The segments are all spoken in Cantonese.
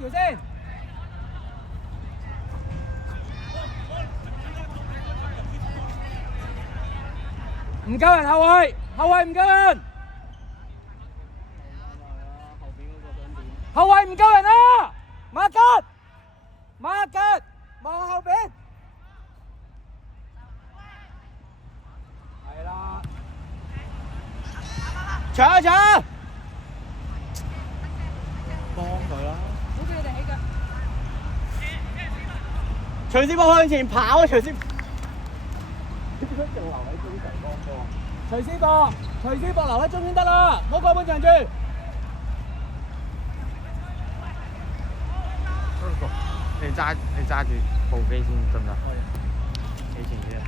橋先。唔夠人後衞，後衞唔夠人。後衞唔夠人啊！馬吉，馬吉，望後邊。係啦。搶啊搶！幫佢啦。好俾佢哋起腳。徐思博向前跑啊！徐思。點解仲留喺中場幫波？徐思博留喺中圈得啦，唔好過半場住。你揸住部機先得唔得？企前啲啊！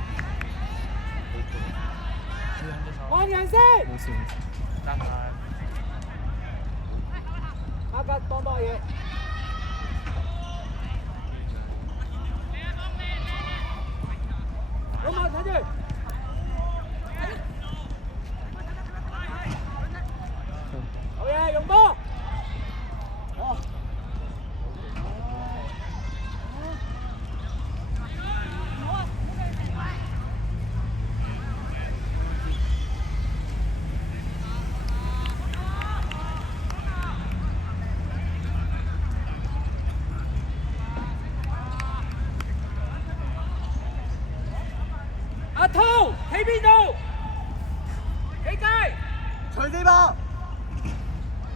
換人先。冇事冇事。揸下。阿吉幫多嘢。老馬睇住。好嘢，用波。好。阿濤喺邊度？企街。徐思博。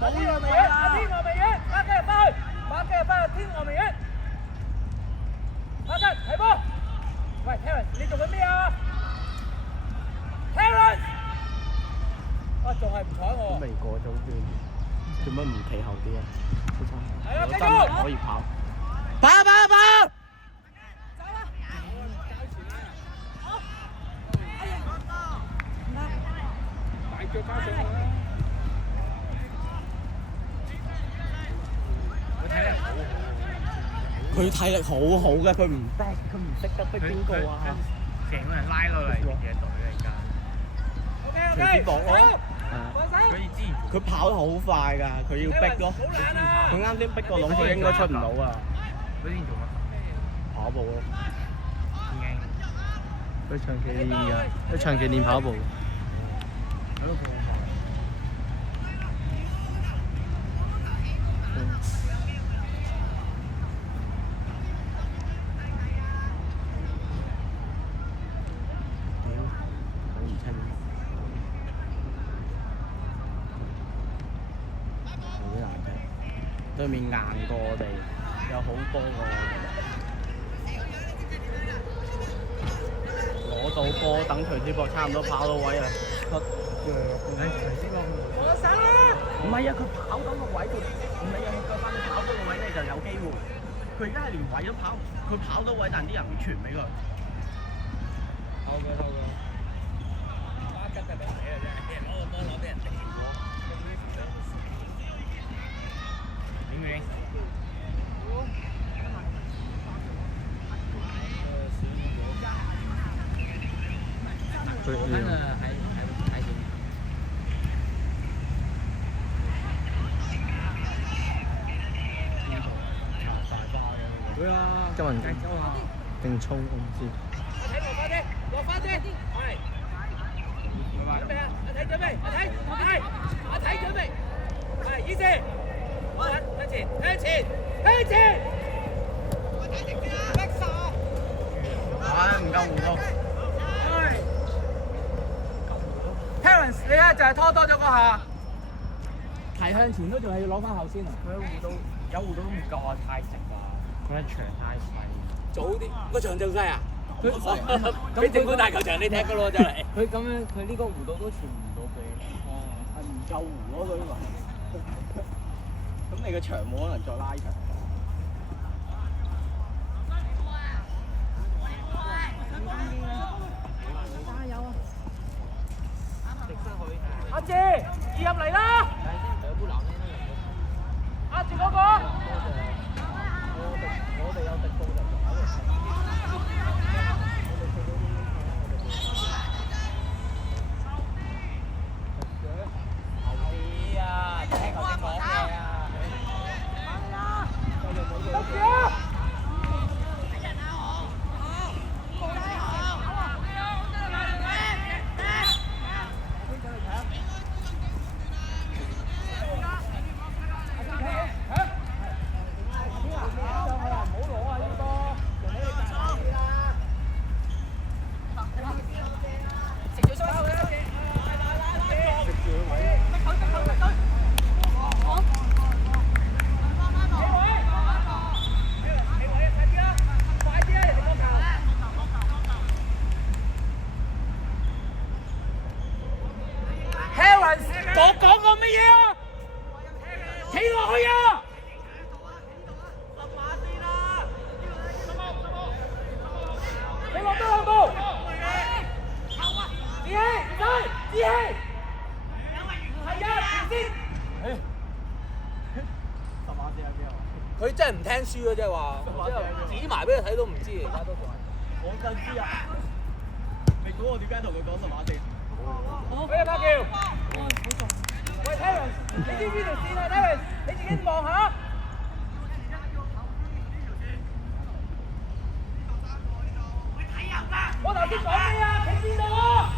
冇嘢未啊？阿天鵝未遠，馬吉入翻去，馬吉入翻去，天鵝未遠。馬吉睇波。喂 ，Terence， 你做緊咩啊 ？Terence， 啊，仲係唔睬我？未過咗嘅，做乜唔企後啲啊？係啦，繼真續。係可以跑。跑！大腳加上去啦！佢體力好好嘅，佢唔識得逼邊個啊？成個人拉落嚟嘅隊嚟㗎。徐思博咯，佢跑得好快㗎，佢要逼咯。佢啱先逼個籠，佢應該出唔到啊。佢之前做乜？跑步咯。佢長期練㗎，佢長期練跑步。對面硬過我哋，有好多過我哋。攞到波，等徐思博差唔多跑到位啊！出腳。徐思博攞手啦！唔係啊，佢跑到個位，佢唔係啊，佢腳翻去跑到個位咧就有機會。佢而家係連位都跑，佢跑到位，但啲人唔傳俾佢。偷嘅。巴吉就俾死啦啫，俾人攞個波攞俾人頂咗。點？我看着還行。對啊，今日定衝我唔知。落翻啲，係。準備啊！阿睇準備，阿睇準備，係意思。向前！唔夠弧度。Terence， 你咧就係拖多咗個下，提向前都仲係要攞翻後先啊！佢有弧度都唔夠啊，太直啦！佢一場太細。早啲個場仲細啊？比政府大球場你踢㗎咯，真係。佢咁樣，佢呢個弧度都傳唔到俾。哦，係唔夠弧咯，所以話。咁你個場冇可能再拉長。加油啊！阿姐，移入嚟啦！壓住嗰個。我哋有敵步就跑。後啲啊，聽頭先講嘅啊。佢真係唔聽書嘅啫話，指埋俾佢睇都唔知，而家都仲係。我就知啊！你估我點解同佢講實話先？俾阿叫。喂 Terence，你知邊條線啊 Terence？你自己望下。我頭先講咩啊？企邊度啊？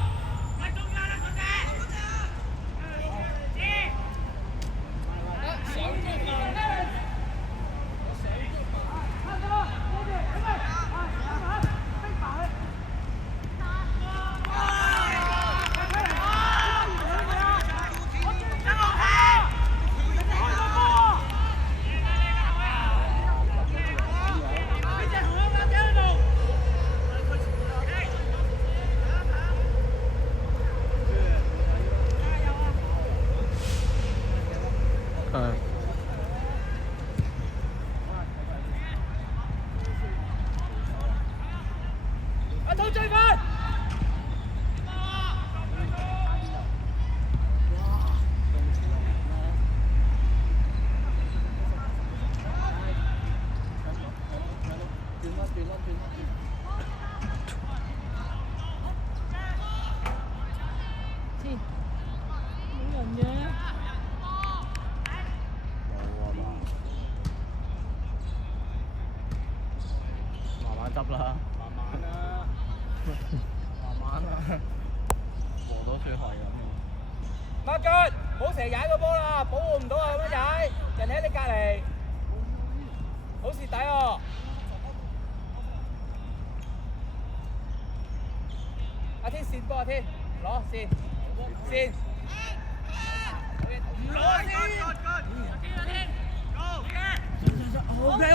馬腳，唔好成日踩個波啦，保護唔到啊咁樣踩，人哋喺你隔離，好蝕底喎。阿天線波，阿天攞線，線。唔攞線。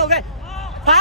OK，跑！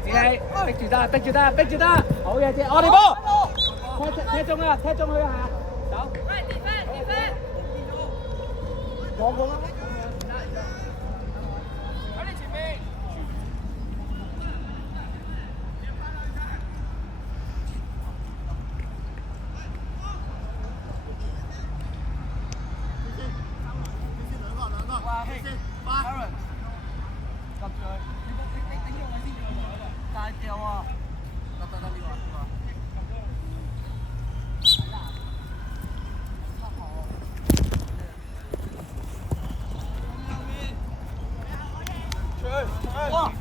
子希，逼住得，逼住得，逼住得，好嘢啫！我哋波，踢中啊，踢中佢下，走。我過啦。喺你前面。哇！嘿，八。夾住佢。大掉啊！得呢個。哇！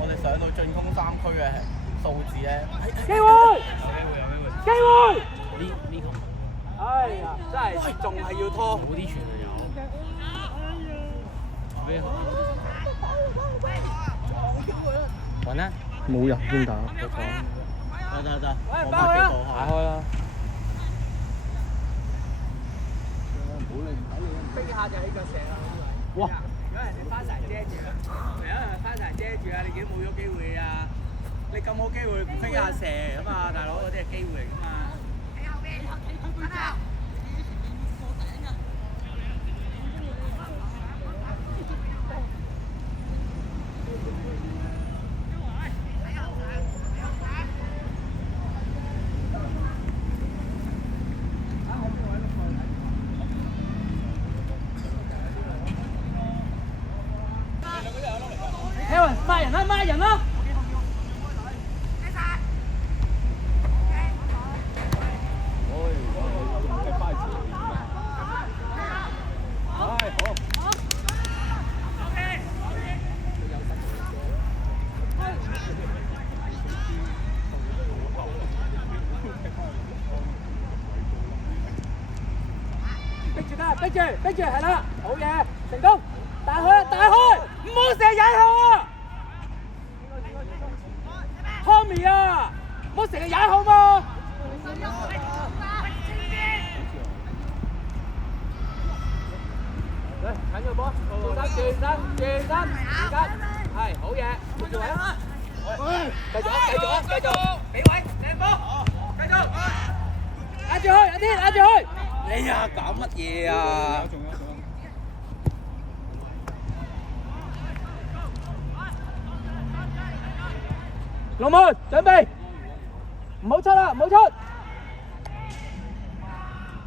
我哋上到進攻3區嘅數字咧，機會！呢個，哎呀，真係仲係要拖，好啲傳有。揾啊！冇人先打。得，我買幾個，打開啦。唔好理。就起腳射啦。哇！如果人哋花傘遮住啊，係啊，花傘遮住啊，你已經冇咗機會啊！你咁好機會唔飛下射啊嘛，大佬嗰啲係機會嚟㗎嘛。喺後邊，喺後邊。罵人啦！罵人啦！逼住佢，逼住，逼住，係啦，好嘢，成功，大開，大開，唔好射引後啊！Tommy 啊，唔好成日踩好嘛！嚟，近咗波，轉身，而家係好嘢，接住位啊！繼續，俾位，靚波，繼續，壓住去，阿天，壓住去！哎呀，搞乜嘢啊？龍門準備，唔好出啦，唔好出！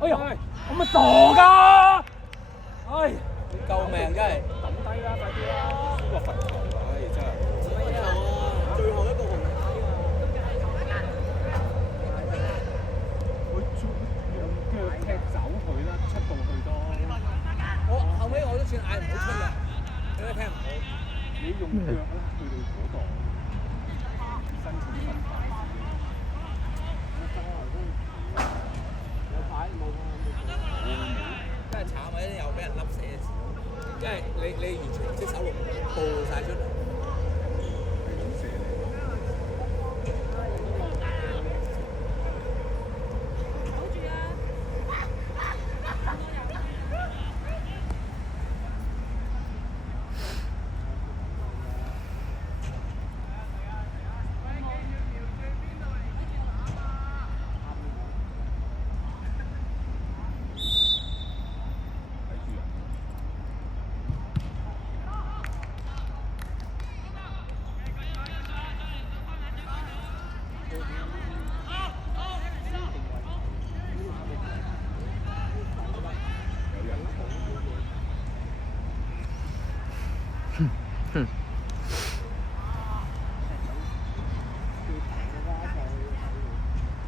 哎呀，咁咪傻㗎！哎，救命真係！抌低啦，快啲啦！輸個罰球啊！真係。乜嘢啊？最後一個紅牌啊！佢用腳踢走佢啦，出到去多。我後尾我都算嗌唔好出啦，你都聽唔到。你用腳啦，去到嗰度。有牌冇真係慘啊！又俾人笠死啊！因為你完全唔識手龍報晒出嚟。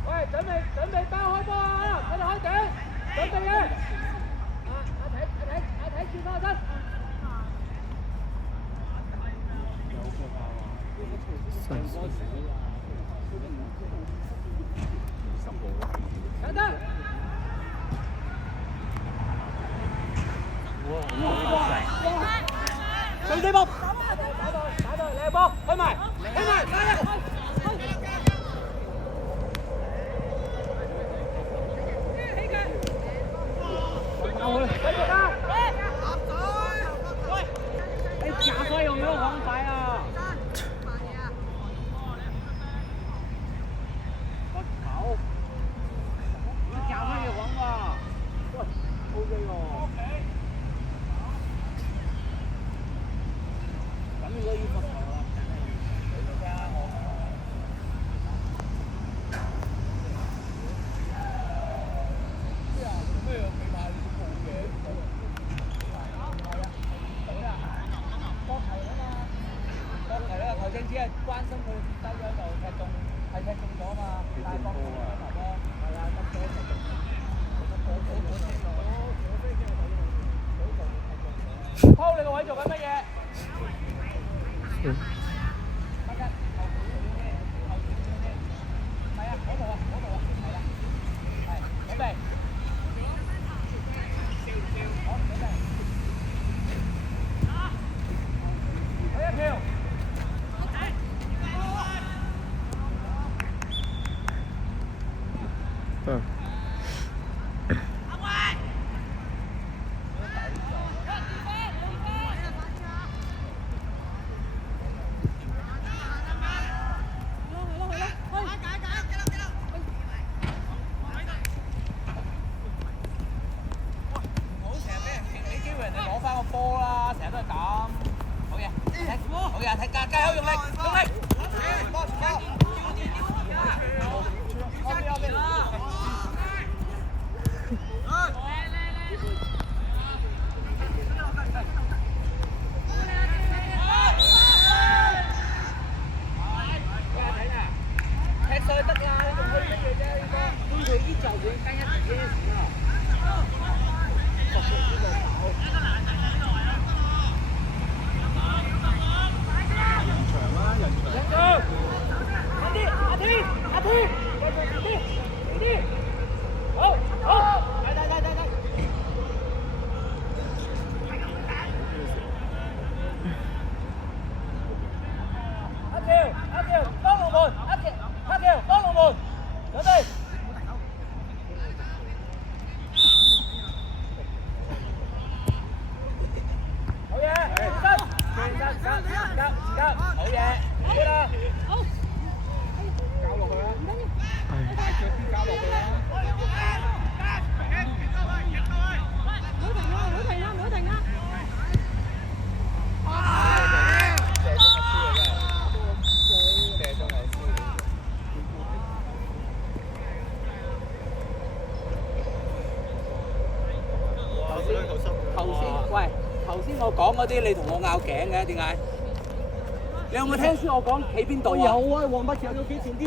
喂，準備包開波啊！我哋開頂，準備嘅。阿睇轉翻身。等等。上地波。打到，靚波，開埋，加油！假所用嗰個黃牌啊！我跑，假所有黃啊！喂 ，OK 喎。咁如果要罰球啦，咩啊？俾牌你都冇嘅。頭先只係關心佢低咗就踢中，係踢中咗嘛？但係波係啊，得波踢中。鋪你個位做緊乜嘢？係啊，嗰度啊，係啦，係準備。好，準備。好一票。波啦，成日都係咁。好嘢，好嘢，睇加油用力，用力。踢碎得啦，你仲去乜嘢啫？呢個推佢依就會跟一條車線啊！頭先我講嗰啲，你同我拗頸嘅點解？你有冇聽書我講企邊度啊？有啊，黃伯強要企前啲